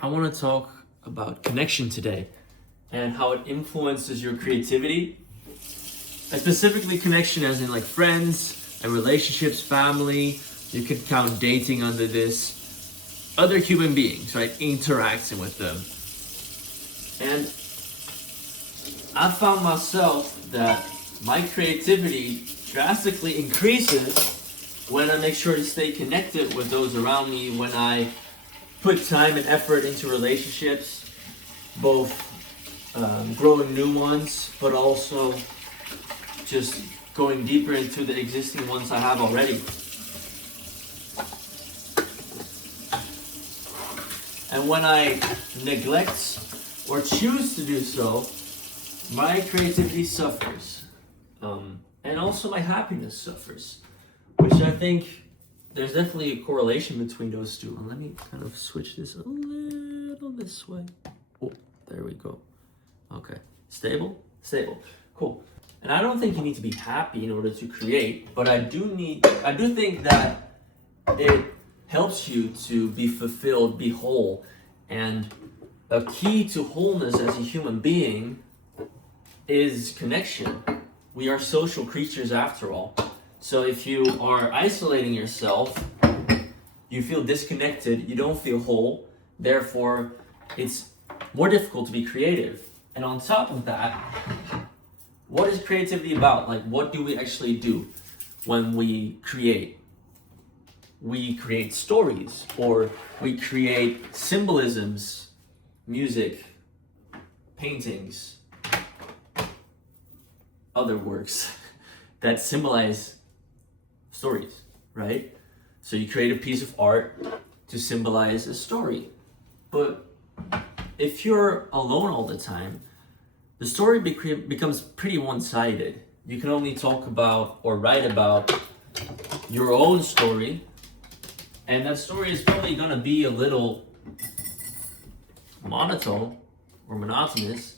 I want to talk about connection today and how it influences your creativity. And specifically connection as in like friends and relationships, family. You could count dating under this. Other human beings, right? Interacting with them. And I found myself that my creativity drastically increases when I make sure to stay connected with those around me, when I put time and effort into relationships, both growing new ones, but also just going deeper into the existing ones I have already. And when I neglect or choose to do so, my creativity suffers. And also my happiness suffers, which I think there's definitely a correlation between those two. And let me kind of switch this a little this way. Oh, there we go. Okay, stable? Stable, cool. And I don't think you need to be happy in order to create, but I do think that it helps you to be fulfilled, be whole. And a key to wholeness as a human being is connection. We are social creatures after all. So if you are isolating yourself, you feel disconnected, you don't feel whole, therefore it's more difficult to be creative. And on top of that, what is creativity about? Like, what do we actually do when we create? We create stories, or we create symbolisms, music, paintings, other works that symbolize stories, right? So you create a piece of art to symbolize a story. But if you're alone all the time, the story becomes pretty one-sided. You can only talk about or write about your own story, and that story is probably gonna be a little monotone or monotonous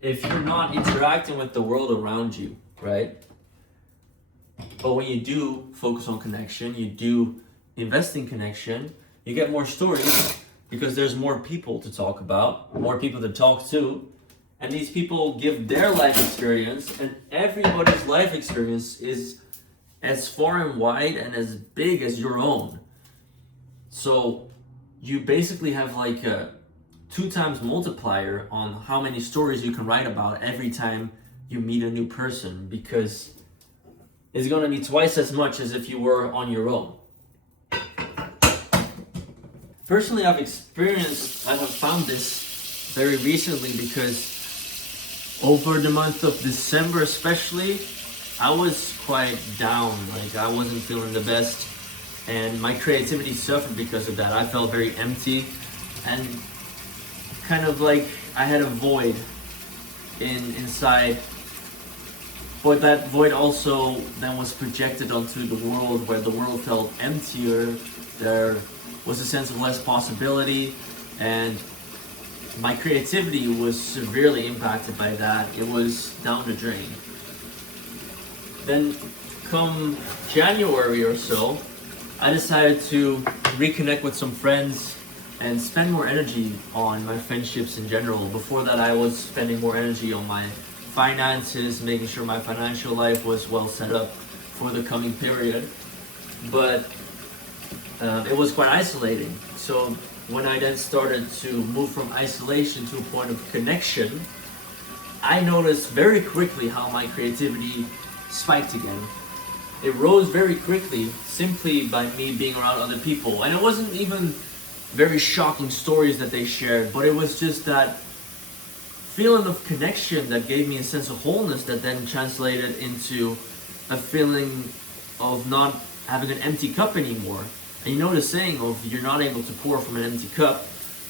if you're not interacting with the world around you, right? But when you do focus on connection, you do invest in connection, you get more stories because there's more people to talk about, more people to talk to, and these people give their life experience, and everybody's life experience is as far and wide and as big as your own. So you basically have like a 2x multiplier on how many stories you can write about every time you meet a new person, because it's going to be twice as much as if you were on your own. Personally, I have found this very recently, because over the month of December especially, I was quite down, like I wasn't feeling the best, and my creativity suffered because of that. I felt very empty, and kind of like I had a void inside. But that void also then was projected onto the world, where the world felt emptier. There was a sense of less possibility, and my creativity was severely impacted by that. It was down the drain. Then come January or so, I decided to reconnect with some friends and spend more energy on my friendships in general. Before that, I was spending more energy on my finances, making sure my financial life was well set up for the coming period. But it was quite isolating. So when I then started to move from isolation to a point of connection, I noticed very quickly how my creativity spiked again. It rose very quickly simply by me being around other people. And it wasn't even very shocking stories that they shared, but it was just that feeling of connection that gave me a sense of wholeness, that then translated into a feeling of not having an empty cup anymore. And you know the saying of you're not able to pour from an empty cup.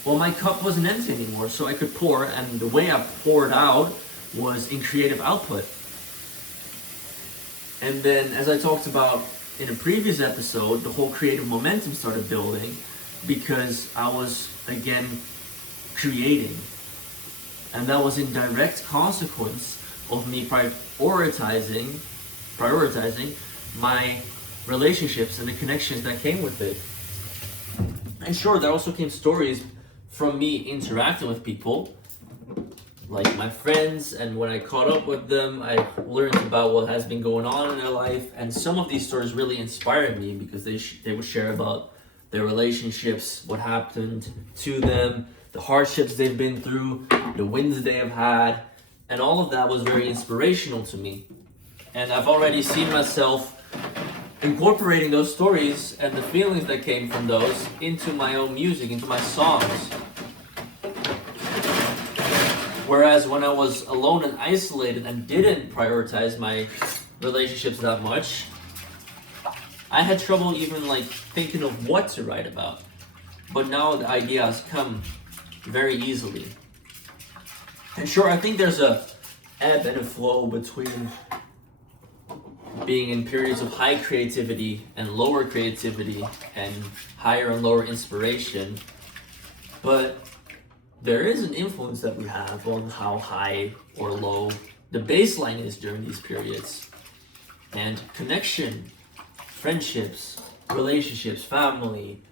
Well, my cup wasn't empty anymore, so I could pour, and the way I poured out was in creative output. And then, as I talked about in a previous episode, the whole creative momentum started building because I was again creating. And that was in direct consequence of me prioritizing my relationships and the connections that came with it. And sure, there also came stories from me interacting with people, like my friends, and when I caught up with them, I learned about what has been going on in their life, and some of these stories really inspired me because they would share about their relationships, what happened to them, the hardships they've been through, the wins they have had, and all of that was very inspirational to me. And I've already seen myself incorporating those stories and the feelings that came from those into my own music, into my songs. Whereas when I was alone and isolated and didn't prioritize my relationships that much, I had trouble even like thinking of what to write about. But now the ideas come very easily. And sure, I think there's a ebb and a flow between being in periods of high creativity and lower creativity and higher and lower inspiration. But there is an influence that we have on how high or low the baseline is during these periods. And connection, friendships, relationships, family,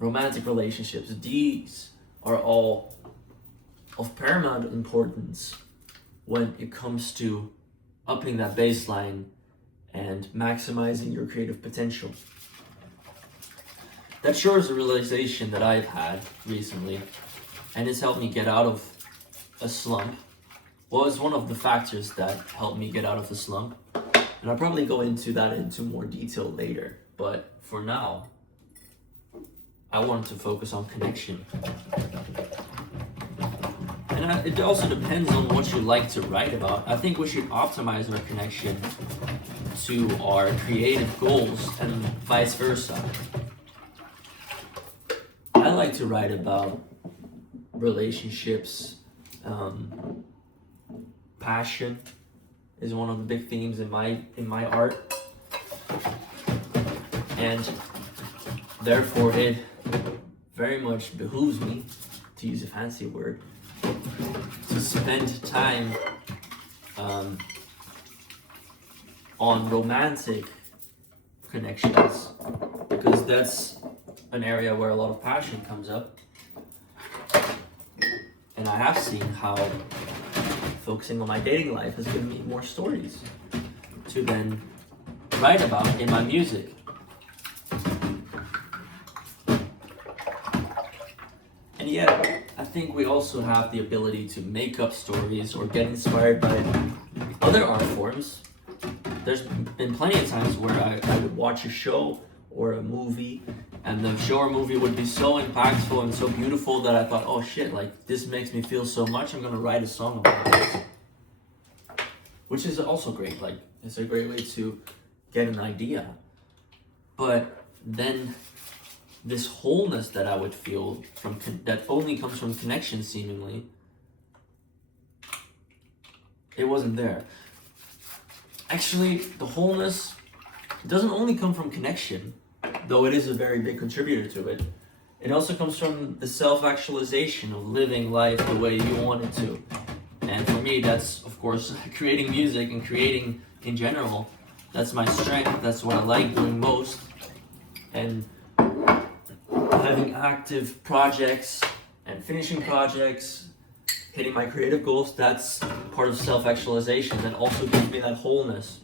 romantic relationships, these are all of paramount importance when it comes to upping that baseline and maximizing your creative potential. That sure is a realization that I've had recently, and it's helped me get out of a slump. Well, it's one of the factors that helped me get out of the slump, and I'll probably go into that into more detail later. But for now, I want to focus on connection. And it also depends on what you like to write about. I think we should optimize our connection to our creative goals and vice versa. I like to write about relationships. Passion is one of the big themes in my art. And therefore it very much behooves me, to use a fancy word, to spend time on romantic connections, because that's an area where a lot of passion comes up. And I have seen how focusing on my dating life has given me more stories to then write about in my music. And yet, I think we also have the ability to make up stories or get inspired by other art forms. There's been plenty of times where I would watch a show or a movie, and the show or movie would be so impactful and so beautiful that I thought, oh shit, like this makes me feel so much, I'm gonna write a song about this. Which is also great, like it's a great way to get an idea. But then this wholeness that I would feel from that only comes from connection, seemingly, it wasn't there. Actually, the wholeness doesn't only come from connection, though it is a very big contributor to it. It also comes from the self-actualization of living life the way you want it to. And for me, that's, of course, creating music and creating in general. That's my strength. That's what I like doing most. And having active projects and finishing projects, hitting my creative goals, that's part of self-actualization that also gives me that wholeness.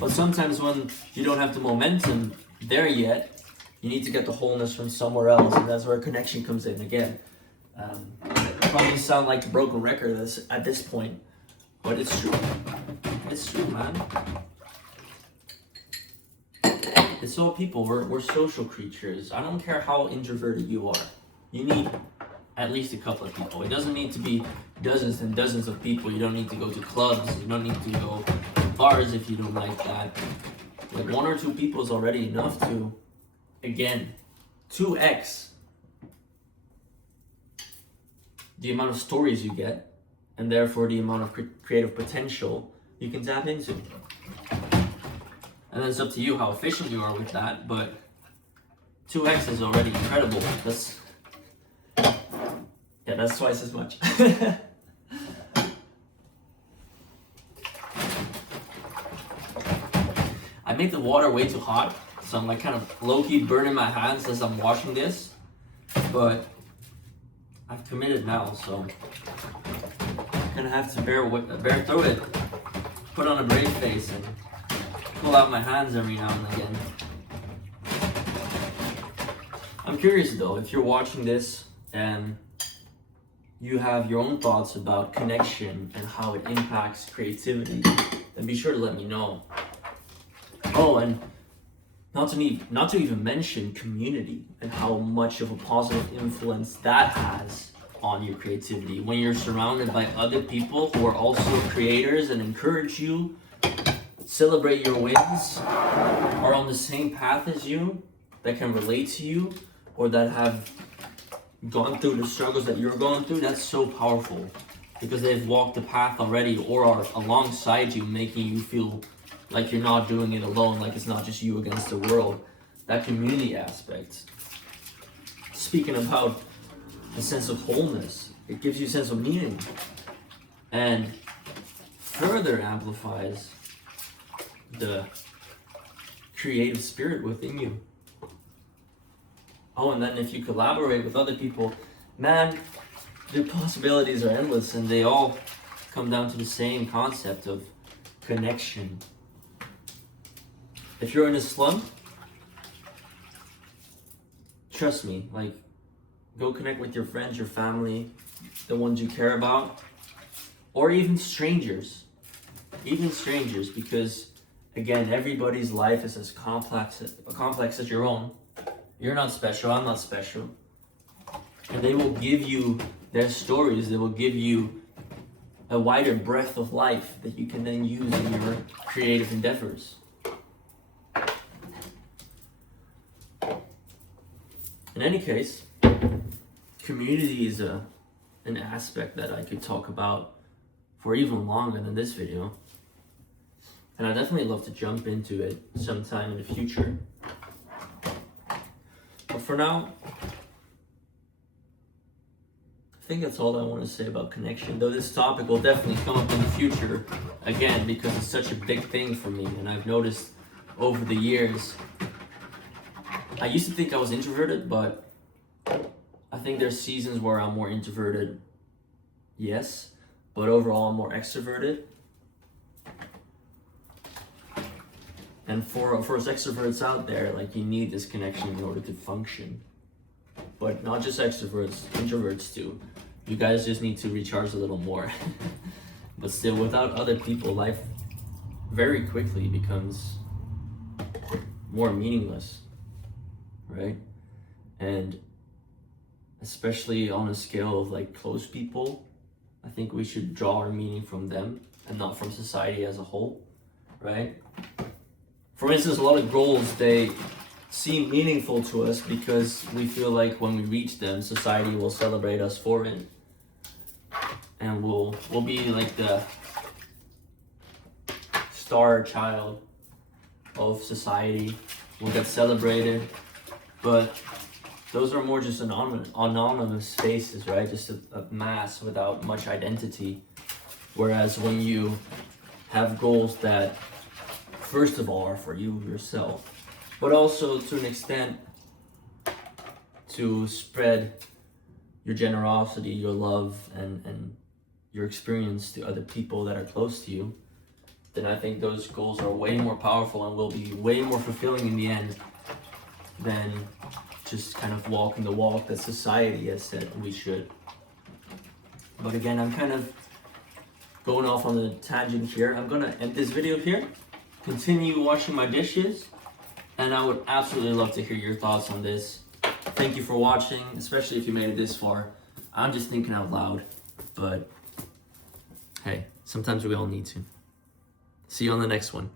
But sometimes when you don't have the momentum there yet, you need to get the wholeness from somewhere else, and that's where connection comes in again. Probably sound like a broken record at this point, but it's true. It's true, man. It's all people. We're social creatures. I don't care how introverted you are. You need at least a couple of people. It doesn't need to be dozens and dozens of people. You don't need to go to clubs. You don't need to go to bars if you don't like that. Like 1 or 2 people is already enough to, again, 2x the amount of stories you get, and therefore the amount of creative potential you can tap into. And then it's up to you how efficient you are with that, but 2x is already incredible. That's twice as much. I made the water way too hot, So I'm like kind of low-key burning my hands as I'm washing this, but I've committed now, so I'm gonna have to bear through it, put on a brave face, and pull out my hands every now and again. I'm curious though, if you're watching this and you have your own thoughts about connection and how it impacts creativity, then be sure to let me know. Oh, and not to even mention community and how much of a positive influence that has on your creativity. When you're surrounded by other people who are also creators and encourage you, celebrate your wins, are on the same path as you, that can relate to you, or that have gone through the struggles that you're going through, that's so powerful because they've walked the path already or are alongside you, making you feel like you're not doing it alone, like it's not just you against the world. That community aspect. Speaking about a sense of wholeness, it gives you a sense of meaning and further amplifies the creative spirit within you. Oh, and then if you collaborate with other people, man, the possibilities are endless, and they all come down to the same concept of connection. If you're in a slump, trust me, like, go connect with your friends, your family, the ones you care about, or even strangers. Even strangers, because again, everybody's life is as complex as your own. You're not special, I'm not special. And they will give you their stories, they will give you a wider breadth of life that you can then use in your creative endeavors. In any case, community is an aspect that I could talk about for even longer than this video. And I'd definitely love to jump into it sometime in the future. But for now, I think that's all I want to say about connection. Though this topic will definitely come up in the future again because it's such a big thing for me. And I've noticed over the years, I used to think I was introverted, but I think there's seasons where I'm more introverted, yes, but overall I'm more extroverted. And for us extroverts out there, like, you need this connection in order to function. But not just extroverts, introverts too. You guys just need to recharge a little more. But still, without other people, life very quickly becomes more meaningless, right? And especially on a scale of like close people, I think we should draw our meaning from them and not from society as a whole, right? For instance, a lot of goals, they seem meaningful to us because we feel like when we reach them, society will celebrate us for it. And we'll be like the star child of society. We'll get celebrated. But those are more just anonymous spaces, right? Just a mass without much identity. Whereas when you have goals that first of all are for you yourself, but also to an extent to spread your generosity, your love, and your experience to other people that are close to you, then I think those goals are way more powerful and will be way more fulfilling in the end than just kind of walking the walk that society has said we should. But again, I'm kind of going off on a tangent here. I'm gonna end this video here, continue washing my dishes, and I would absolutely love to hear your thoughts on this. Thank you for watching, especially if you made it this far. I'm just thinking out loud, but hey, sometimes we all need to. See you on the next one.